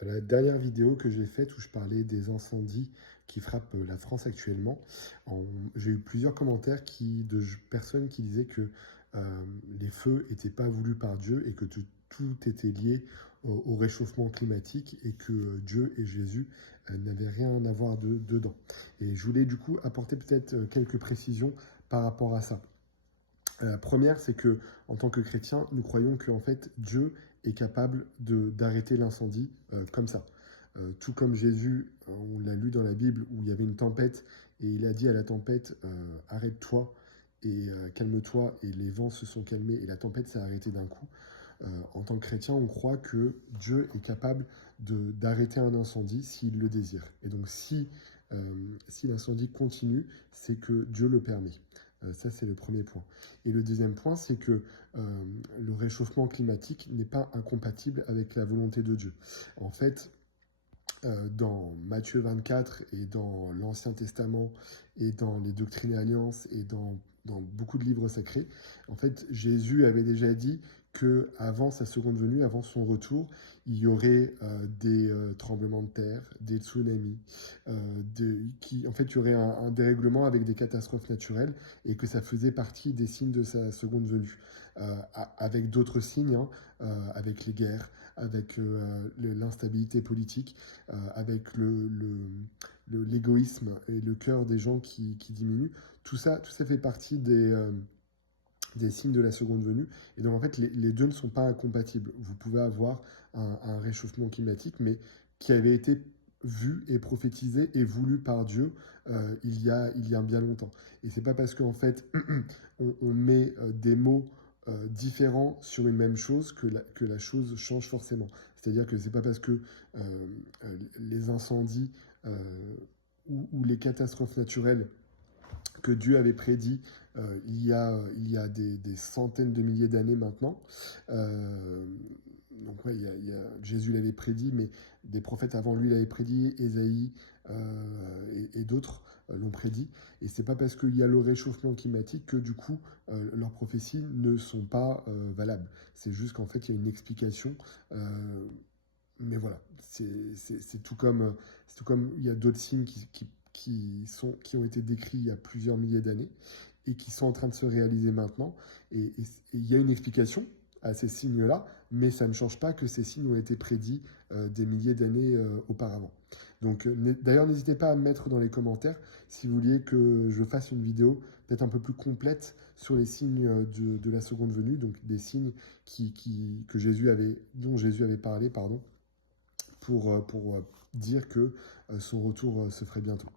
Dans la dernière vidéo que j'ai faite où je parlais des incendies qui frappent la France actuellement, j'ai eu plusieurs commentaires personnes qui disaient que les feux n'étaient pas voulus par Dieu et que tout était lié au réchauffement climatique et que Dieu et Jésus n'avaient rien à voir dedans. Et je voulais du coup apporter peut-être quelques précisions par rapport à ça. La première, c'est que en tant que chrétien, nous croyons que en fait, Dieu est capable d'arrêter l'incendie comme ça. Tout comme Jésus, on l'a lu dans la Bible, où il y avait une tempête, et il a dit à la tempête, arrête-toi et calme-toi, et les vents se sont calmés, et la tempête s'est arrêtée d'un coup. En tant que chrétien, on croit que Dieu est capable d'arrêter un incendie s'il le désire. Et donc, si l'incendie continue, c'est que Dieu le permet. Ça, c'est le premier point. Et le deuxième point, c'est que le réchauffement climatique n'est pas incompatible avec la volonté de Dieu. En fait, dans Matthieu 24 et dans l'Ancien Testament et dans les Doctrines et Alliances et dans beaucoup de livres sacrés, en fait, Jésus avait déjà dit que avant sa seconde venue, avant son retour, il y aurait des tremblements de terre, des tsunamis, en fait, il y aurait un dérèglement avec des catastrophes naturelles et que ça faisait partie des signes de sa seconde venue, avec d'autres signes, hein, avec les guerres, avec l'instabilité politique, avec l'égoïsme et le cœur des gens qui diminuent. Tout ça fait partie des signes de la seconde venue. Et donc, en fait, les deux ne sont pas incompatibles. Vous pouvez avoir un réchauffement climatique, mais qui avait été vu et prophétisé et voulu par Dieu il y a bien longtemps. Et c'est pas parce qu'en fait, on met des mots différents sur une même chose que la chose change forcément. C'est-à-dire que c'est pas parce que les incendies ou les catastrophes naturelles que Dieu avait prédit il y a des centaines de milliers d'années maintenant. Euh, donc ouais, Jésus l'avait prédit, mais des prophètes avant lui l'avaient prédit, Ésaïe et d'autres l'ont prédit. Et c'est pas parce qu'il y a le réchauffement climatique que du coup leurs prophéties ne sont pas valables. C'est juste qu'en fait il y a une explication. Mais voilà, c'est tout comme il y a d'autres signes qui ont été décrits il y a plusieurs milliers d'années et qui sont en train de se réaliser maintenant. Et il y a une explication à ces signes-là, mais ça ne change pas que ces signes ont été prédits des milliers d'années auparavant. Donc d'ailleurs, n'hésitez pas à me mettre dans les commentaires si vous vouliez que je fasse une vidéo peut-être un peu plus complète sur les signes de la seconde venue, donc des signes dont Jésus avait parlé, pardon, pour dire que son retour se ferait bientôt.